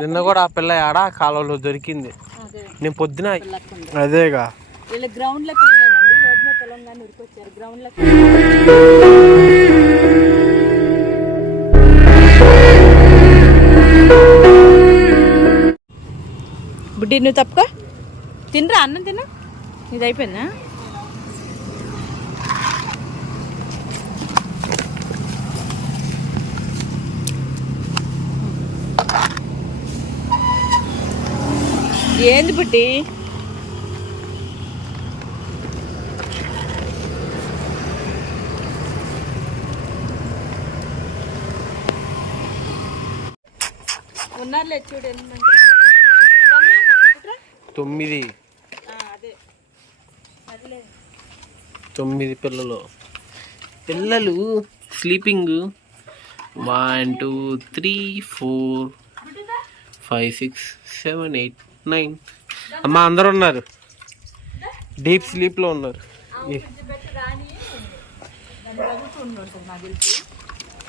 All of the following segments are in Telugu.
నిన్న కూడా ఆ పిల్ల ఆడ కాలువలో దొరికింది. నేను పొద్దున అదేగా. వీళ్ళు గ్రౌండ్లోకి వెళ్ళానండి రోడ్ మీద తెలంగాణ ఉరికొచ్చారు గ్రౌండ్లోకి బుడ్డి నువ్వు తప్పుకో. తినరా అన్నం తిను. ఇది అయిపోయిందా? ఏంది బుడ్డి ఉన్నారులే చూడు ఎన్ని తొమ్మిది. తొమ్మిది పిల్లలు. పిల్లలు sleeping one two three four five six seven eight nine. అమ్మ అందరు ఉన్నారు. డీప్ స్లీప్లో ఉన్నారు. ఈ-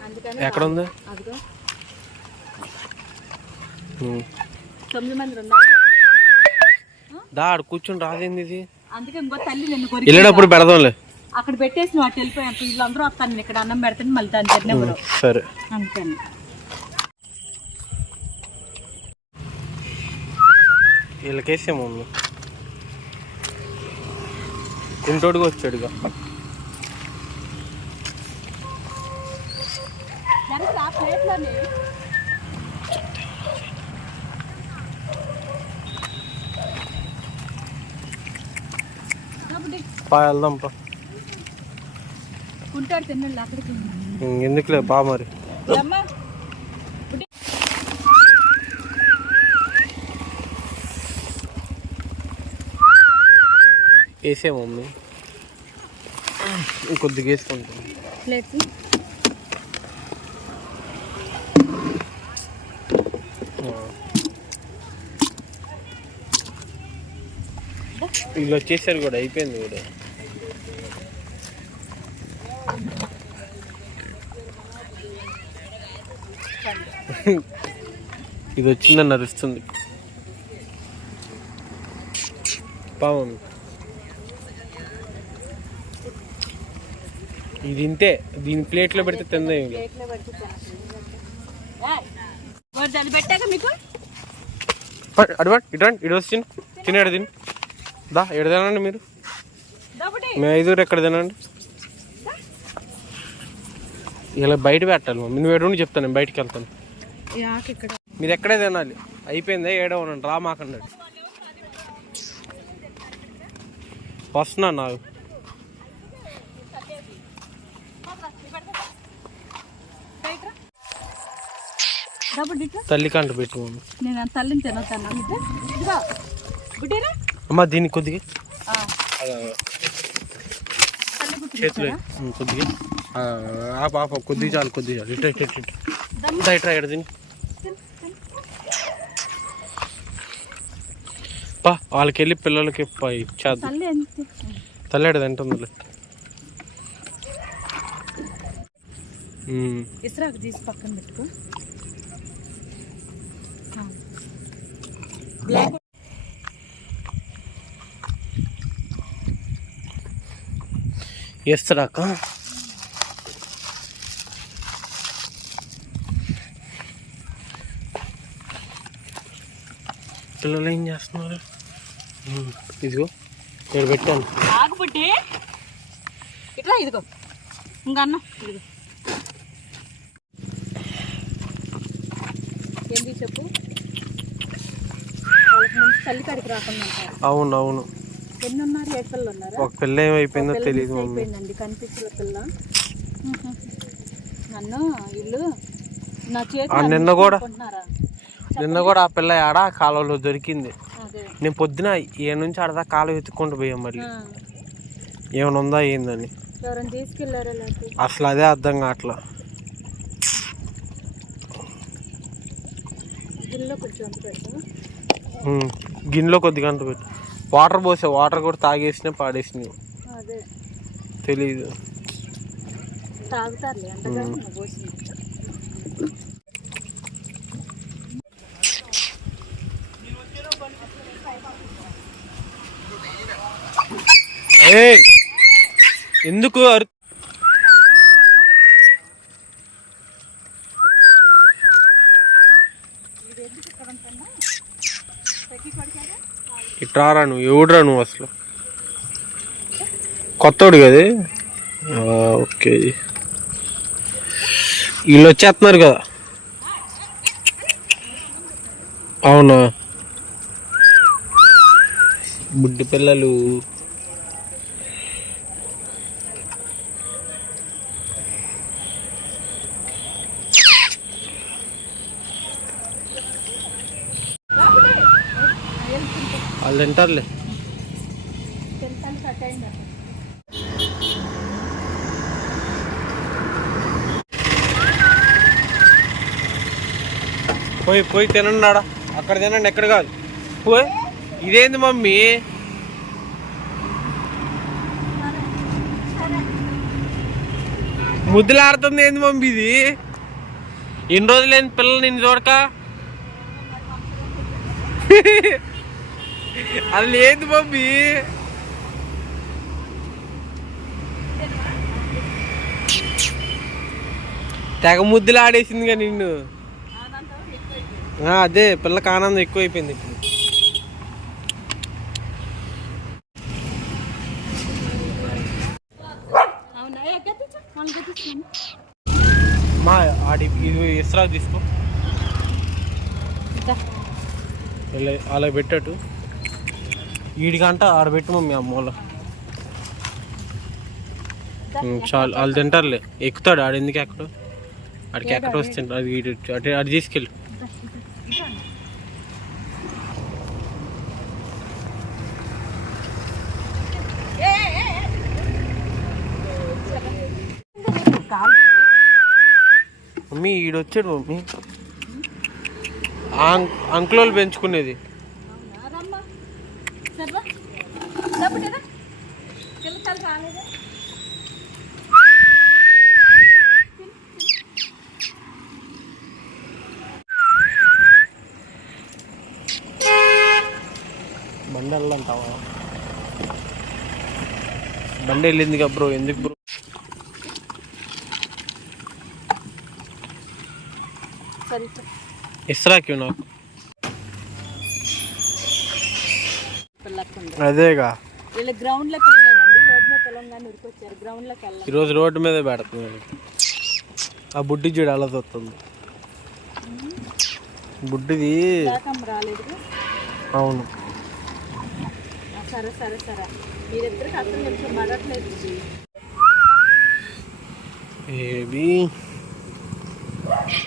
అందుకని ఎక్కడ ఉంది? అదిగో. ఉమ్. తొమ్మిది మంది ఉన్నారు. దా ఆడ కూర్చొని రాదేంది ఇది? వెళ్ళేటప్పుడు పెడదాంలే. అక్కడ పెట్టేసి అటు వెళ్ళిపోయాను వీళ్ళందరూ నేను ఇక్కడ అన్నం పెడతాను మళ్ళీ దాని సరే. అందుకని వీళ్ళకేసేమో ఉంది ఇంటోడికి వచ్చాడుగా. వెళ్దాం పా. ఎందుకులే బా మరి. వేసే మమ్మీ. ఇంకొద్దిగా వేసుకుంటాం. ప్లేట్స్ వీళ్ళు వచ్చేసారు కూడా అయిపోయింది కూడా. ఇది వచ్చిందని నడుస్తుంది పా ఇది తింటే దీని ప్లేట్లో పెడితే తిందా పెట్టాక మీకు? ఇటు వచ్చి తిను. తినేడు తిని? దా ఎడు తినండి మీరు? మేము ఐదుగురు ఎక్కడ తినండి ఇలా బయట పెట్టాలి మమ్మీ. నువ్వు ఎడు చెప్తాను నేను బయటికి వెళ్తాను. మీరు ఎక్కడే తినాలి? అయిపోయిందా? ఏడవనండి రా మాకన్నాడు వస్తున్నా నాకు తల్లి కంట పెట్టు నేను తల్లిని తినొస్తాను అమ్మ దీనికి కొద్దిగా. చేతులు కొద్దిగా. ఆ, పాప కొద్దిగా చాలు కొద్దిగా చాలు. ఇట్లా ఇట్లా ఇట్లా ఇట్లా ఇట్లా ఇక్కడ తిని పా వాళ్ళకి వెళ్ళి పిల్లలకి ప- ఇచ్చేద్దాం. తల్లి ఎంత తల్లేడు. ఇసురాకు తీసి పక్కన పెట్టుకో. బ్లాక్ వేస్తాడాక పిల్లలు ఏం చేస్తున్నారు? ఉమ్, ఇదిగో ఇక్కడ పెట్టాను. ఆగుబుట్టి ఇట్లా ఇదిగో. ఇంకా అన్న ఇదిగో. ఏంటి చెప్పు? తల్లి కాడికి రాకుండా ఉంటారు. అవును అవును ఎన్ని ఉన్నారు ఏ పిల్లలు ఉన్నారా? ఒక పిల్ల ఏమైపోయిందో తెలియదు మమ్మీ. అయిపోయిందండి కనిపించిన పిల్ల. నన్ను ఇల్లు నా చేతి ఆ, నిన్న కూడా- నిన్న కూడా ఆ పిల్ల ఆడ కాలువలో దొరికింది. అదే. నేను పొద్దున ఏ నుంచి ఆడదా కాలువ ఎత్తుకుంటూ పోయాం మళ్ళీ. ఆ, ఏమైనా ఉందా ఏందని. ఎవరైనా తీసుకెళ్ళారా లేకపోతే? అసలు అదే అర్థం కావట్లా. కొంచెం అంత గిన్నెలో కొద్దిగా అంత పెట్టు. వాటర్ పోసే వాటర్ కూడా తాగేసినా పాడేసిన తెలీదు. ఎందుకు అరు ఇట్రారా నువ్వు ఎవడురా నువ్వు అసలు? కొత్తోడు కదా? ఓకే. వీళ్ళు వచ్చేస్తున్నారు కదా. అవునా? బుడ్డి పిల్లలు వాళ్ళు తింటారులే పోయి పోయి తినండి ఆడ. అక్కడ తినండి ఎక్కడ కాదు. పోయి. ఇదేంది మమ్మీ? ముద్దులాడుతుంది ఏంది మమ్మీ ఇది? ఎన్ని రోజులైంది పిల్లలు నేను చూడక? అది లేదు మమ్మీ. తెగ ముద్దులు ఆడేసిందిగా నిన్ను. ఆ, అదే పిల్లకి ఆనందం ఎక్కువైపోయింది ఇప్పుడు. మా ఆడి ఇది ఇస్రా తీసుకో. అలా పెట్టాటు వీడికంట ఆడ పెట్టు మమ్మీ అమ్మోళ్ళ చాలు వాళ్ళు తింటారులే. ఎక్కుతాడు ఆడు ఎందుకు ఎక్కడు? ఆడికి ఎక్కడ వస్తుంటాడు అది వీడు అటు అటు తీసుకెళ్ళు. మమ్మీ ఈడొచ్చాడు మమ్మీ. అంకులోళ్ళు పెంచుకునేది. బండి వెళ్ళంటావా? బండి వెళ్ళింది కదా బ్రో ఎందుకు బ్రో? సరే సరే. ఇస్రాకి నాకు. అదేగా. వీళ్ళు గ్రౌండ్లోకి వెళ్ళలేనండి రోడ్డు మీద తెలంగాణ ఉరికొచ్చారు. గ్రౌండ్లోకి వెళ్ళాలి ఈరోజు రోడ్డు మీదే పెడుతుంది. ఆ బుడ్డి చూడు అలా చూస్తుంది బుడ్డిది రాలేదు. అవును. సరే సరే సరే. మీరిద్దరికి అర్థం కొంచెం పడట్లేదు. ఏబీ